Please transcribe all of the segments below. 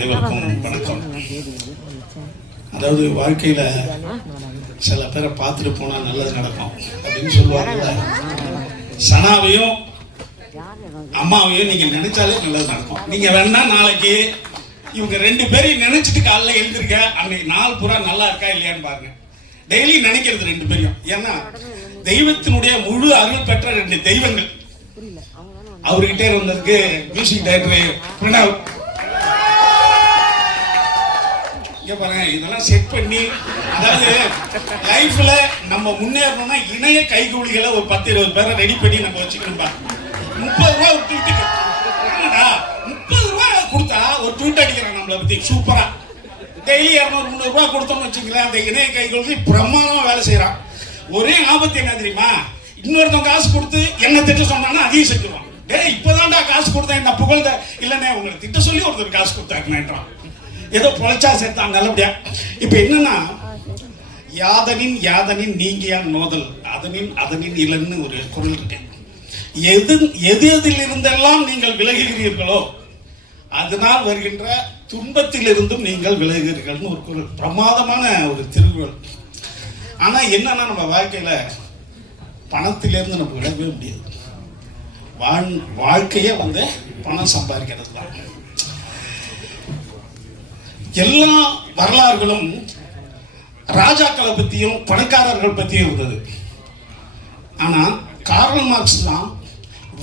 அனைவருக்கும் வணக்கம். அதாவது வாழ்க்கையில சில பேரை பார்த்துட்டு போனா நல்லது நடக்கும் அப்படின்னு சொல்லுவாங்கல்ல. சனாவையும் அம்மாவையும் நீங்க நினைச்சாலே நல்லது நடக்கும். நீங்க வேணா நாளைக்கு இவங்க ரெண்டு பேரையும் நினைச்சிட்டு காலைல எழுந்திருக்க, அன்னைக்கு நாள் பூரா நல்லா இருக்கா இல்லையான்னு பாருங்க. டெய்லி நினைக்கிறது ரெண்டு பேரையும். ஏன்னா தெய்வத்தினுடைய முழு அருள் பெற்ற ரெண்டு தெய்வங்கள். அவர்கிட்ட இருந்ததுக்கு மியூசிக் டைரக்டர் பிரணவ் பாருங்க, இதெல்லாம் செட் பண்ணி, அதாவது லைஃப்ல நம்ம முன்னேறணும்னா இணைய கைகூலிகளை ஒரு 10-20 பேரை ரெடி பண்ணி நம்ம வச்சுக்கணும்பா. 30 ரூபாய் ஒரு ட்வீட்டுக்கு 30 ரூபாய் கொடுத்தா ஒரு ட்வீட் அடிக்கிறான் நம்மளை பத்தி சூப்பரா. டெய்லி 200-300 ரூபாய் கொடுத்தோம்னு வச்சுக்கலாம், அந்த இணைய கைகூலி பிரமாதமா வேலை செய்யறான். ஒரே ஆபத்து என்ன தெரியுமா? இன்னொருத்தவங்க காசு கொடுத்து என்ன திட்ட சொன்னாங்கன்னா அதையும் செஞ்சிருவான். டேய் இப்பதான்டா காசு கொடுத்தேன் என்ன புகழ்ந்த இல்லைன்னே, உங்களை திட்ட சொல்லி ஒருத்தர் காசு கொடுத்தாக்குனான். ஏதோ பொழைச்சா சேர்த்தான் நல்லபடியா. இப்ப என்னன்னா, யாதனின் யாதனின் நீங்கியான் நோதல் அதனின் அதனின் இலன்னு ஒரு குரல் இருக்கு. எதில் இருந்தெல்லாம் நீங்கள் விலகுகிறீர்களோ அதனால் வருகின்ற துன்பத்தில் இருந்தும் நீங்கள் விலகுகிறீர்கள்னு ஒரு குரல். பிரமாதமான ஒரு திருக்குறள். ஆனா என்னன்னா, நம்ம வாழ்க்கையில பணத்திலிருந்து நம்ம விலகவே முடியாது. வாழ்க்கையே பணம் சம்பாதிக்கிறது தான். எல்லா வரலாறுகளும் ராஜாக்களை பத்தியும் பணக்காரர்கள் பத்தியும் இருந்தது. ஆனா கார்ல் மார்க்ஸ் தான்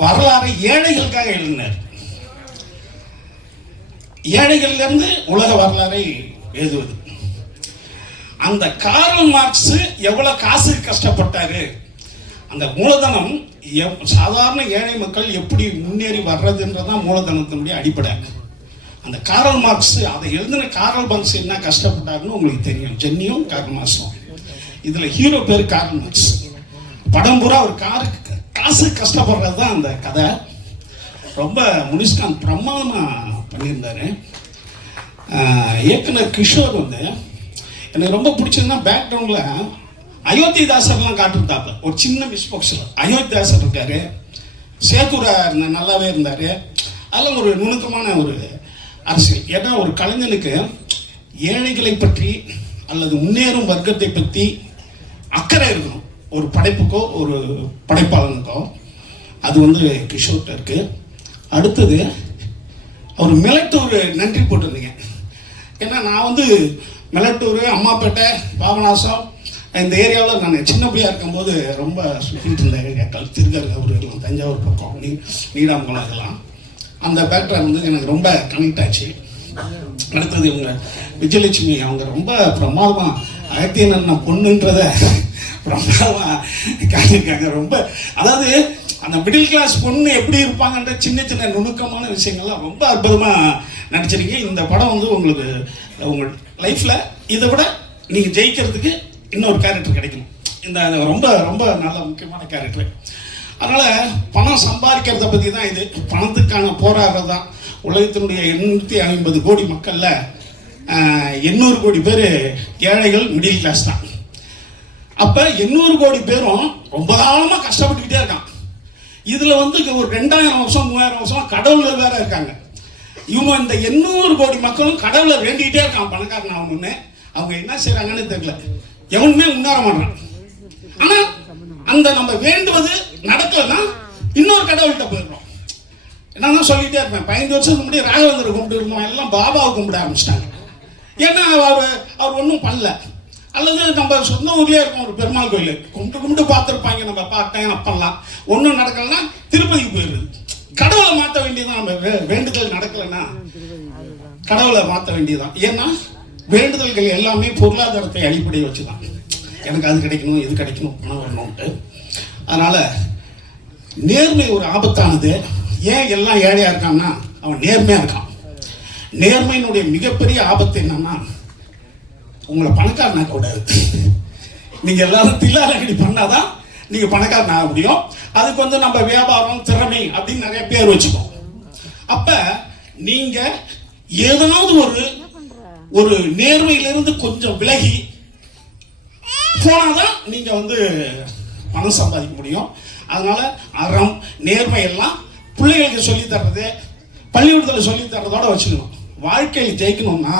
வரலாறை ஏழைகளுக்காக எழுதினார். ஏழைகள்ல இருந்து உலக வரலாறை எழுதுவது. அந்த கார்ல் மார்க்ஸ் எவ்வளவு காசு கஷ்டப்பட்டாரு, அந்த மூலதனம் சாதாரண ஏழை மக்கள் எப்படி முன்னேறி வர்றதுன்றதான் மூலதனத்தினுடைய அடிப்படை. அந்த கார்ல் மார்க்ஸ் அதை எழுதின கார்ல் மார்க்ஸ் என்ன கஷ்டப்பட்டாருன்னு உங்களுக்கு தெரியும். ஜென்னியும் கார்ல் மார்க்ஸும். இதுல ஹீரோ பேர் கார்ல் மார்க்ஸ். படம் பூரா ஒரு காசு கஷ்டப்படுறது தான் அந்த கதை. ரொம்ப முனிஷ்காந்த் பிரமாதமா பண்ணியிருந்தாரு. இயக்குனர் கிஷோர் எனக்கு ரொம்ப பிடிச்சதுன்னா பேக்ரவுண்ட்ல அயோத்திதாசர்லாம் காட்டிருந்தாப்புல. ஒரு சின்ன மிஸ்போக்ஸில் அயோத்திதாசர் இருக்காரு, சேகுரா நல்லாவே இருந்தாரு. அதெல்லாம் ஒரு நுணுக்கமான ஒரு அரசியல். ஏன்னா ஒரு கலைஞனுக்கு ஏழைகளை பற்றி அல்லது முன்னேறும் வர்க்கத்தை பற்றி அக்கறை இருக்கணும். ஒரு படைப்புக்கோ ஒரு படைப்பாளனுக்கோ. அது கிஷோர்ட்ட இருக்கு. அடுத்தது அவர் மிலட்டூர் நன்றி போட்டிருந்தீங்க. ஏன்னா நான் மிலட்டூர், அம்மாப்பேட்டை, பாபநாசம் இந்த ஏரியாவில் நான் சின்ன பிள்ளையா இருக்கும்போது ரொம்ப சுற்றிட்டு இருந்த ஏரியாக்கள். திருக்கருகூர், தஞ்சாவூர் பக்கம், நீடாமங்கலம், இதெல்லாம் அந்த பேக்ரவுண்ட் எனக்கு ரொம்ப கனெக்ட் ஆச்சு. அடுத்தது இவங்க விஜயலட்சுமி, அவங்க ரொம்ப பிரமாதமா அகத்தியன் பொண்ணுன்றத பிரமாதமா காட்டியிருக்காங்க. ரொம்ப அதாவது அந்த மிடில் கிளாஸ் பொண்ணு எப்படி இருப்பாங்கன்ற சின்ன சின்ன நுணுக்கமான விஷயங்கள்லாம் ரொம்ப அற்புதமா நடிச்சிருக்கீங்க. இந்த படம் உங்களுக்கு உங்க லைஃப்ல இதை விட நீங்க ஜெயிக்கிறதுக்கு இன்னொரு கேரக்டர் கிடைக்கணும். இந்த ரொம்ப ரொம்ப நல்ல முக்கியமான கேரக்டர். அதனால பணம் சம்பாதிக்கிறத பத்தி தான் இது. பணத்துக்கான போராடுறது தான். உலகத்தினுடைய 850 கோடி மக்கள்ல 800 கோடி பேர் ஏழைகள், மிடில் கிளாஸ் தான். அப்ப 800 கோடி பேரும் ரொம்ப காலமா கஷ்டப்பட்டுக்கிட்டே இருக்கான். இதுல ஒரு 2000 வருஷம் 3000 வருஷம் கடவுள் வேற இருக்காங்க. இவங்க இந்த 800 கோடி மக்களும் கடவுளை வேண்டிக்கிட்டே இருக்கான் பணக்காரன் ஆகணும்னு. அவங்க என்ன செய்யறாங்கன்னு தெரியல. எவனுமே முன்னேற மாட்டான். ஆனா அந்த நம்ம வேண்டுவது நடக்கலன்னா இன்னொரு கடவுள்கிட்ட போயிடுறோம். என்னன்னா சொல்லிட்டே இருப்பேன், 15 வருஷத்துக்கு முன்னாடி ராகவேந்தரை கும்பிட்டு இருந்தோம், எல்லாம் பாபாவை கும்பிட ஆரம்பிச்சிட்டாங்க. ஏன்னா அவர் ஒன்றும் பண்ணல. அல்லது நம்ம சொந்த ஊர்லயே இருக்கும் ஒரு பெருமாள் கோயில் கும்பிட்டு பார்த்துருப்பாங்க நம்ம பாட்டேன் அப்பெல்லாம். ஒன்றும் நடக்கலன்னா திருப்பதிக்கு போயிடுது. கடவுளை மாற்ற வேண்டியதான். நம்ம வேண்டுதல் நடக்கலைன்னா கடவுளை மாற்ற வேண்டியதான். ஏன்னா வேண்டுதல்கள் எல்லாமே பொருளாதாரத்தை அடிப்படையை வச்சுதான். எனக்கு அது கிடைக்கணும், இது கிடைக்கணும், பணம் வரணும்ட்டு. அதனால நேர்மை ஒரு ஆபத்தானது. ஏன் எல்லாம் ஏழையா இருக்கான்னா அவன் நேர்மையா இருக்கான். நேர்மையினுடைய மிகப்பெரிய ஆபத்து என்னன்னா, உங்களை பணக்காரன் ஆக்க கூடாது. நீங்க எல்லாரும் தில்லாலங்கடி பண்ணாதான் நீங்க பணக்காரன் ஆக முடியும். அதுக்கு நம்ம வியாபாரம், திறமை அப்படின்னு நிறைய பேர் வச்சுக்கோம். அப்ப நீங்க ஏதாவது ஒரு நேர்மையிலிருந்து கொஞ்சம் விலகி போனாதான் நீங்க பணம் சம்பாதிக்க முடியும். அதனால அறம், நேர்மை எல்லாம் பிள்ளைகளுக்கு சொல்லி தர்றது, பள்ளிக்கூடத்தில் சொல்லி தர்றதோட வச்சுக்கணும். வாழ்க்கையில் ஜெயிக்கணும்னா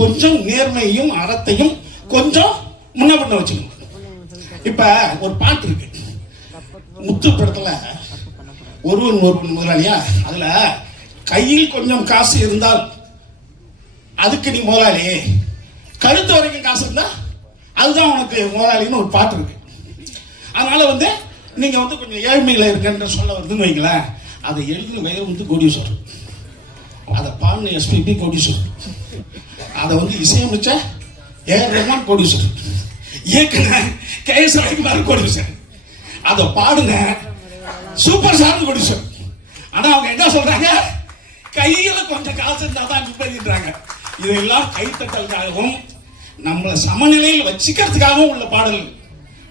கொஞ்சம் நேர்மையும் அறத்தையும் கொஞ்சம் முன்ன பண்ண வச்சுக்கணும். இப்ப ஒரு பாட்டு இருக்கு முத்து படத்துல, ஒருவன் ஒருவன் முதலாளியா, அதுல கையில் கொஞ்சம் காசு இருந்தால் அதுக்கு நீ முதலாளி, கழுத்து வரைக்கும் காசு இருந்தா அதுதான் உனக்கு முதலாளின்னு ஒரு பாட்டு இருக்கு. அதனால நீங்க கொஞ்சம் ஏழ்மையில இருக்குன்னு சொல்ல வருதுன்னு வைங்களேன். அதை எழுதின வைரமுத்து கோடீஸ்வரர், அதை பாடின எஸ்பிபி கோடீஸ்வரர், அதை இசையமைச்ச ஏஆர் ரஹ்மான் கோடீஸ்வரர், இயக்குன கேஎஸ் ரவிக்குமார் கோடீஸ்வரர், அதை பாடுன சூப்பர் ஸ்டார் கோடீஸ்வரர். ஆனா அவங்க என்ன சொல்றாங்க, கையில கொஞ்சம் காசு இருந்தா தான் நிம்மதின்றாங்க. இதெல்லாம் கைத்தட்டலுக்காகவும் நம்மளை சமநிலையில் வச்சுக்கிறதுக்காகவும் உள்ள பாடல்.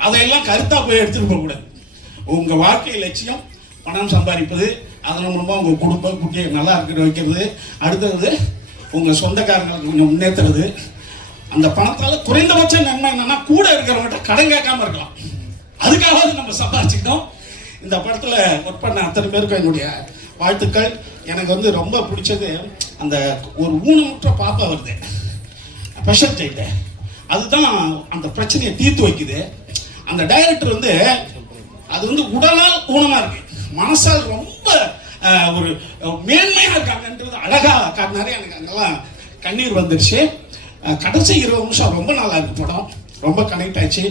அதையெல்லாம் கருத்தா போய் எடுத்துட்டு போக கூடாது. உங்க வாழ்க்கை லட்சியம் பணம் சம்பாதிப்பது, அதன் மூலமா உங்க குடும்ப குட்டியை நல்லா இருக்கிற வைக்கிறது, அடுத்தது உங்க சொந்தக்காரங்களுக்கு கொஞ்சம் முன்னேற்றுறது. அந்த பணத்தால குறைந்தபட்ச நன்மை என்னன்னா கூட இருக்கிறவங்ககிட்ட கடன் கேட்காம இருக்கலாம். அதுக்காக நம்ம சம்பாதிச்சுக்கிட்டோம். இந்த படத்துல ஒர்க் பண்ண அத்தனை பேருக்கும் என்னுடைய வாழ்த்துக்கள். எனக்கு ரொம்ப பிடிச்சது அந்த ஒரு ஊனமுற்ற பாப்பா வருது, ஸ்பெஷல் சைல்டு, அதுதான் அந்த பிரச்சனையை தீர்த்து வைக்குது. அந்த டைரக்டர் அது உடலால் ஊனமா இருக்கு, மனசால் ரொம்ப ஒரு மேன்மையா இருக்காங்கன்றது அழகா காட்டினாரு. எனக்கு அங்கெல்லாம் கண்ணீர் வந்துருச்சு. கடைசி 20 நிமிஷம் ரொம்ப நல்லா இருக்கு படம், ரொம்ப கனெக்ட் ஆச்சு.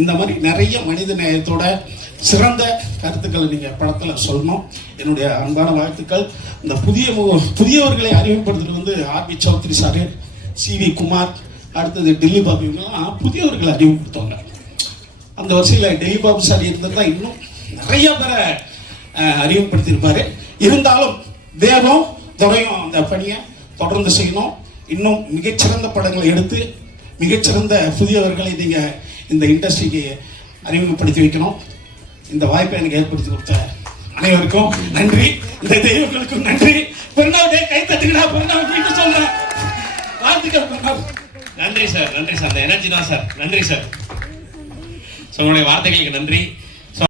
இந்த மாதிரி நிறைய மனித நேயத்தோட சிறந்த கருத்துக்களை நீங்க படத்துல சொல்லணும். என்னுடைய அன்பான வாழ்த்துக்கள். இந்த புதியவர்களை அறிமுகப்படுத்துறது R B Choudhary sir, C V Kumar, அடுத்தது டெல்லி பாபு, இவங்கெல்லாம் புதியவர்களை அறிமுகப்படுத்துவாங்க. அந்த வரிசையில் டெல்லி பாபு சார் இருந்தது தான் இன்னும் நிறைய பேரை அறிமுகப்படுத்தியிருப்பாரு. இருந்தாலும் தேவம் துறையும் அந்த பணியை தொடர்ந்து செய்யணும். இன்னும் மிகச்சிறந்த படங்களை எடுத்து மிகச்சிறந்த புதியவர்களை நீங்க இந்த இண்டஸ்ட்ரிக்கு அறிமுகப்படுத்தி வைக்கணும். இந்த வாய்ப்பை எனக்கு ஏற்படுத்தி கொடுத்த அனைவருக்கும் நன்றி, இந்த தெய்வங்களுக்கும் நன்றி. பெருநாளே கை தட்டுங்கடா, பெருநாள் வீட்டு சொல்றேன். வாழ்த்துக்கள் பெருநாள். நன்றி சார், நன்றி சார். அந்த எனர்ஜி தான் சார். நன்றி சார். உங்களுடைய வார்த்தைகளுக்கு நன்றி.